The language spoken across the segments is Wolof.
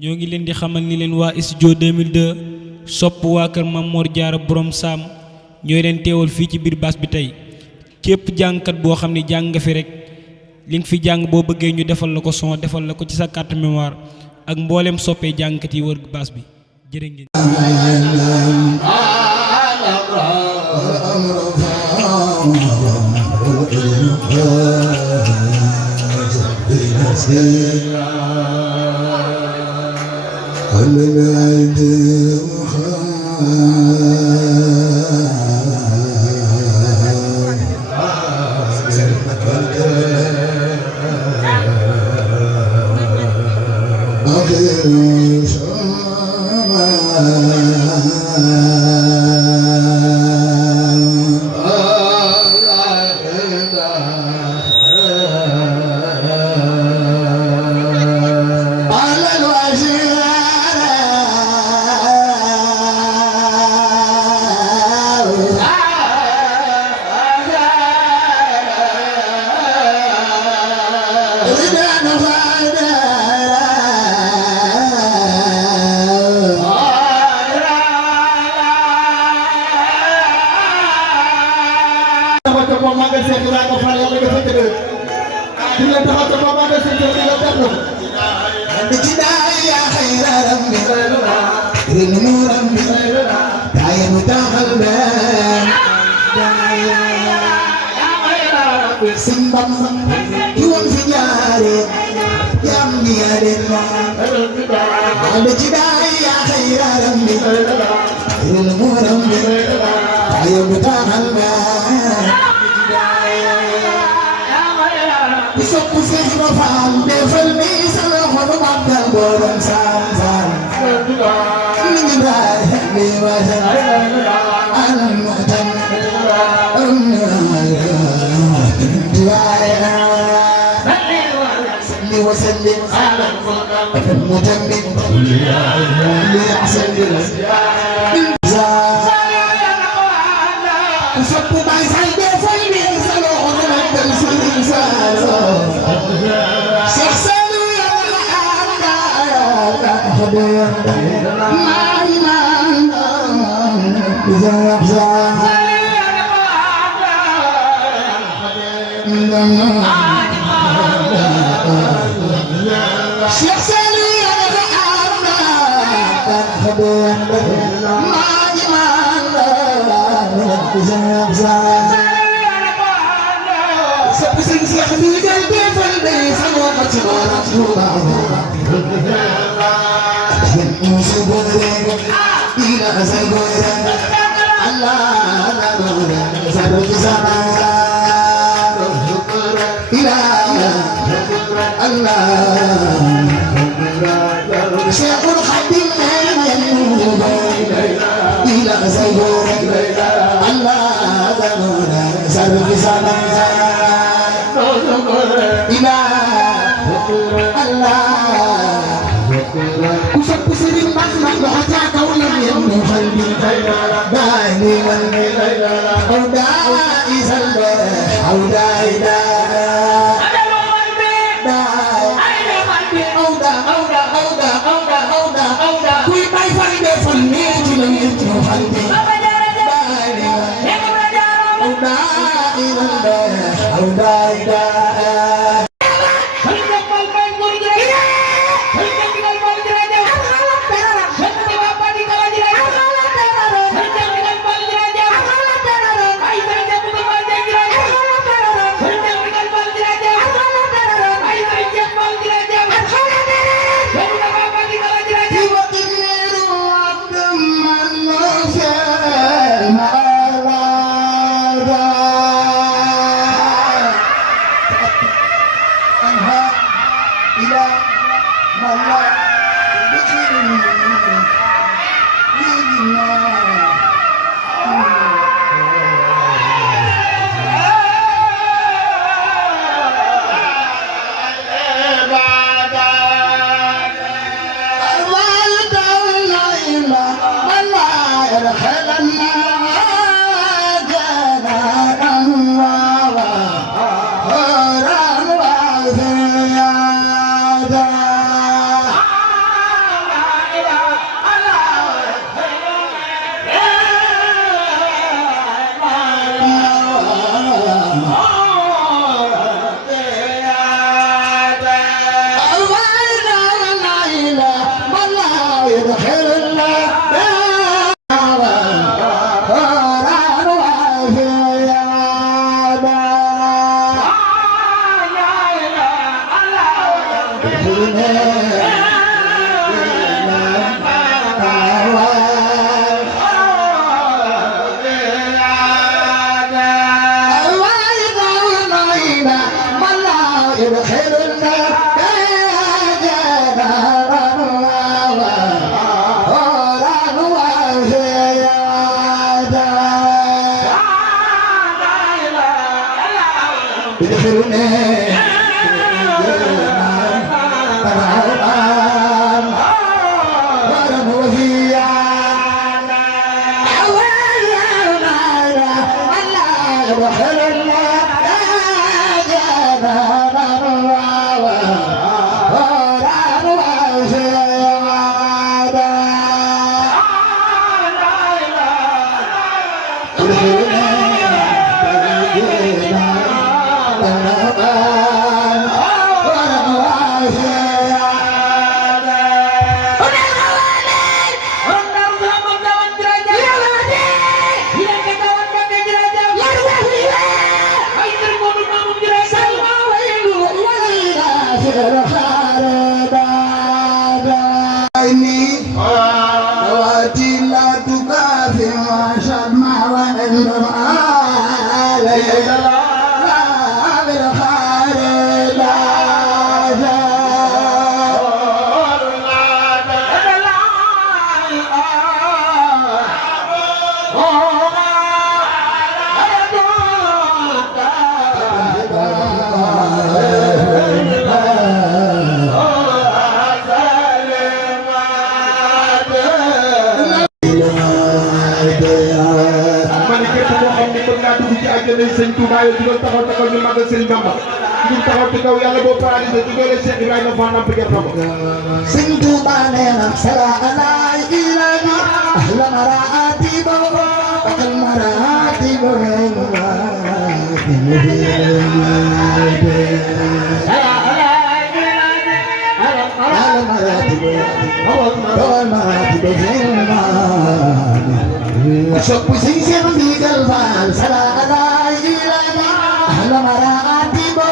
ñoo ngi leen di xamal ni leen waa studio 2002 sopp waa kër Mame Mor Diarra Borom Saam ñooy leen teewal fii ci biir baas bi tey képp jàngkat boo xam ne jàng nga fi rek li nga fi jàng boo bëggee ñu defal la ko son defal la ko ci sa carte mémoire ak mboolem soppee jàngkat yi wër baas bi jërë ngeen. àjjana sëñ Touba yi dugal taxaw ñu màggal sëñ Bamba ñu taxaw ci kaw yàlla boo paralysé ci doole Cheikh Ibrahima Fall namp gerte ko sëñ Touba nee na sala ala ilani ahla maraati ba akal maraati ba sopp sëñ Cheikh Ndigal Fall sala ala ilani ahla maraati ba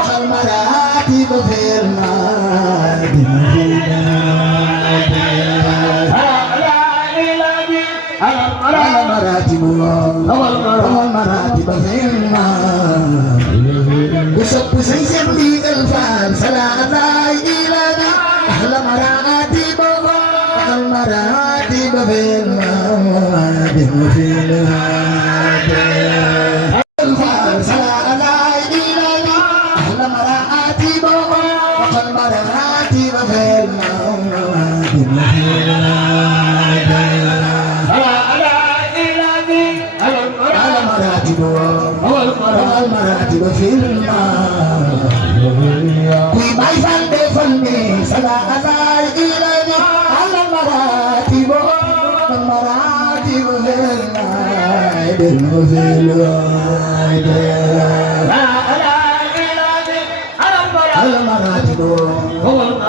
akal maraati ba المراتب في الماء وصب سيسر لي الفان سلام إلى أحلى مراتب المراتب في الماء في الفان سلام إلى أحلى مراتب المراتب في المراتب في الماء كي باي فال فالني سلا أزاي إلينا على المراتب المراتب في الماء في المراتب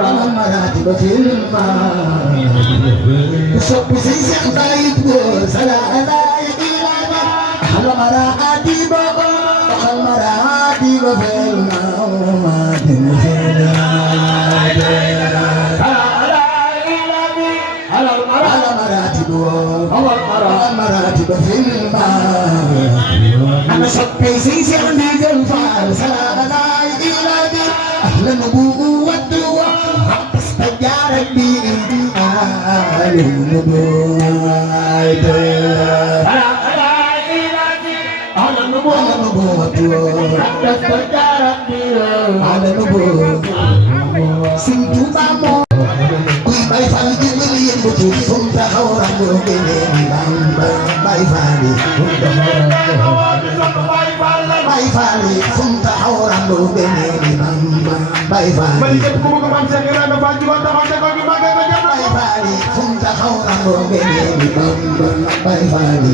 المراتب في الماء صب سيسك بايت سلا أزاي إلينا على المراتب المراتب في الماء المراتب في الماء أنا صبي سيسي عندي جلفال سلام إلى أهل النبوة والدواء استجارت بي أهل النبوة على نبوة سنتو بامو كوي باي فالي جبل ينبتو فمتا خورا بوكيني باي فالي باي فالي فمتا خورا بوكيني باي فالي باي فالي فمتا خورا بوكيني باي فالي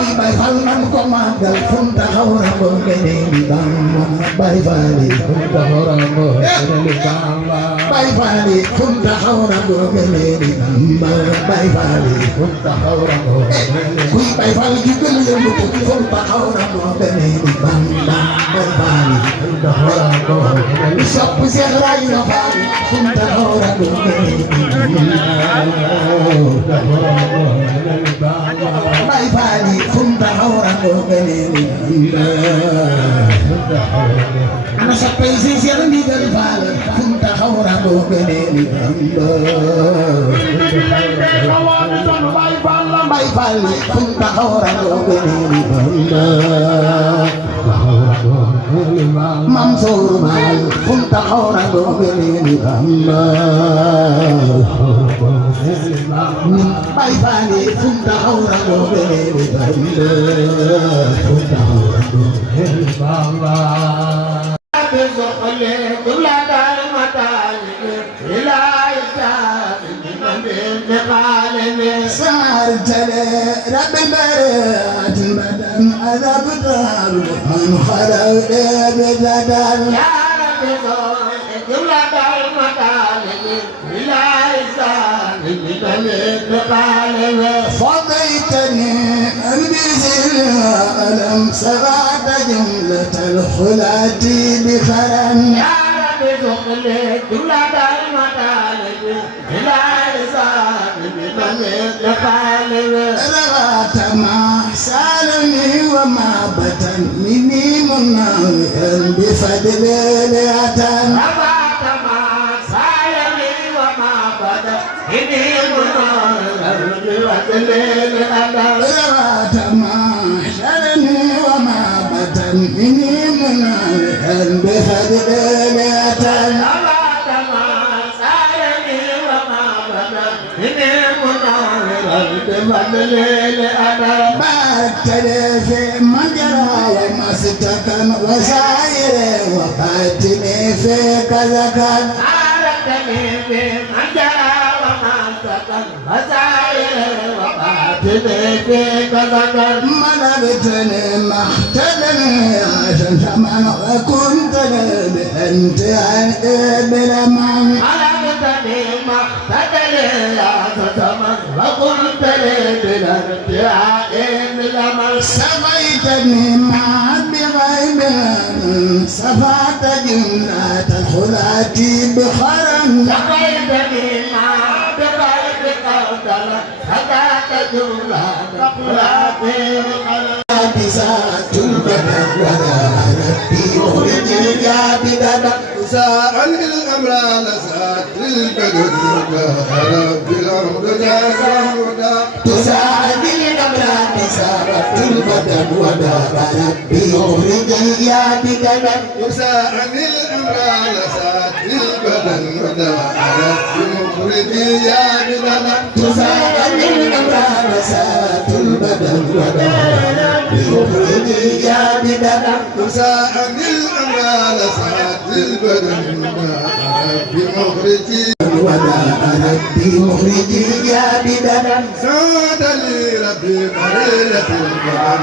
kuy bay fal man ko magal funta xawra bo gene ni bamba bay fali funta xawra bo gene ni bamba bay fali funta xawra bo gene ni bamba bay fali funta xawra bo kuy bay fal gi gën yëngu ko funta xawra bo gene ni bamba bay fali funta xawra bo ni sopp Cheikh Ibrahima Fall funta xawra bo gene ni bamba bay fali funta xawra bo gene ni ana soppay si Cheikh Ndigal Fall funta xawra bo gene ni bay fali funta xawra bo gene ni Mansour Mal funta xawra bo gene ni bay fali funta xawra bo gene ni funta xawra bo gene سألتني رب البرات مدام أذهب دار من خلق بدل يا رب صلح جملة المطالب بلا إحسان بمثل فضيتني بذل ألم سغاد جملة الخلات بخرم يا رب صلح جملة المطالب بلا إحسان رغت ما سالني وما بطن مني مناوئا بفضل اليتم رغت ما سالني وما بطن مني مناوئا بفضل اليتم رغت ما سالني وما بطن مني مناوئا بفضل اليتم رغت ما سالني وما بطن مني مناوئا باركتني في مجرى ومسكن وسائر وباتني في كذكن باركتني في مجرى ومسكن وسائر وباتني في كذكن ملكتني محتلني عشان زمان وكنت بانتهاء بلا من ملكتني محتلني عشان زمان وكنت بلا انتهاء بلا من سميتني مع بغيب سفعت جملة الخلات بخرم سميتني مع بغيب قدر سفعت جملة الخلات بخرم بساعة البدن ولا ربي مخرج يا بدن ساعة الأمر لساعة البدن رب الأمر جاء تساعد الأملاك سارت البدن ودار ربي يخرج يا بدن تساعد الأمر لساعة البدن رب مخرج يا بدن تساعد الأملاك سارت البدن ودار ربي يخرج يا بدن تساعد الأمر لساعة البدن رب مخرج ودار ربي مخرج يا بدن ساد لي ربي مرية البدن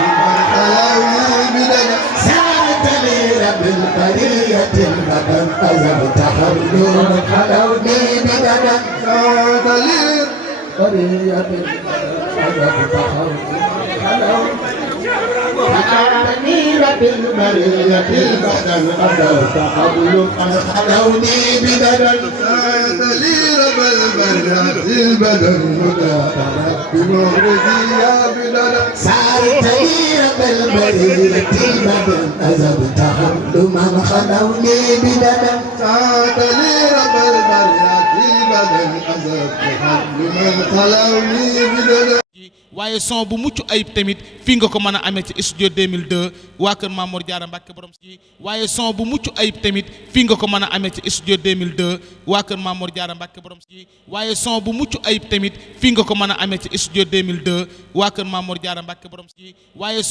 لمن خلوني بدن سارت لي رب البرية البدن أزرت حمد خلوني بدن ساد لي برية أزرت خلوني رب البرية البدن أزرت خلوني بدن ساد لي رب المرية البدن بمخرجي يا بدن سارت لي رب البرية البدن أزرت حمد من خلوني بدن ساد لي رب المرية البدن أزرت لمن خلوني بدن waaye son bu mucc ayib tamit fii nga ko mën a amee ci studio 2002 waa kër Mamour Diarra Mbacke borom waaye son bu mucc ayib tamit fii nga ko mën a amee ci studio 2002 waa kër Mamour Diarra Mbacke borom waaye son bu mucc ayib tamit fii nga ko mën a amee ci studio 2002 waa kër Mamour Diarra Mbacke borom waaye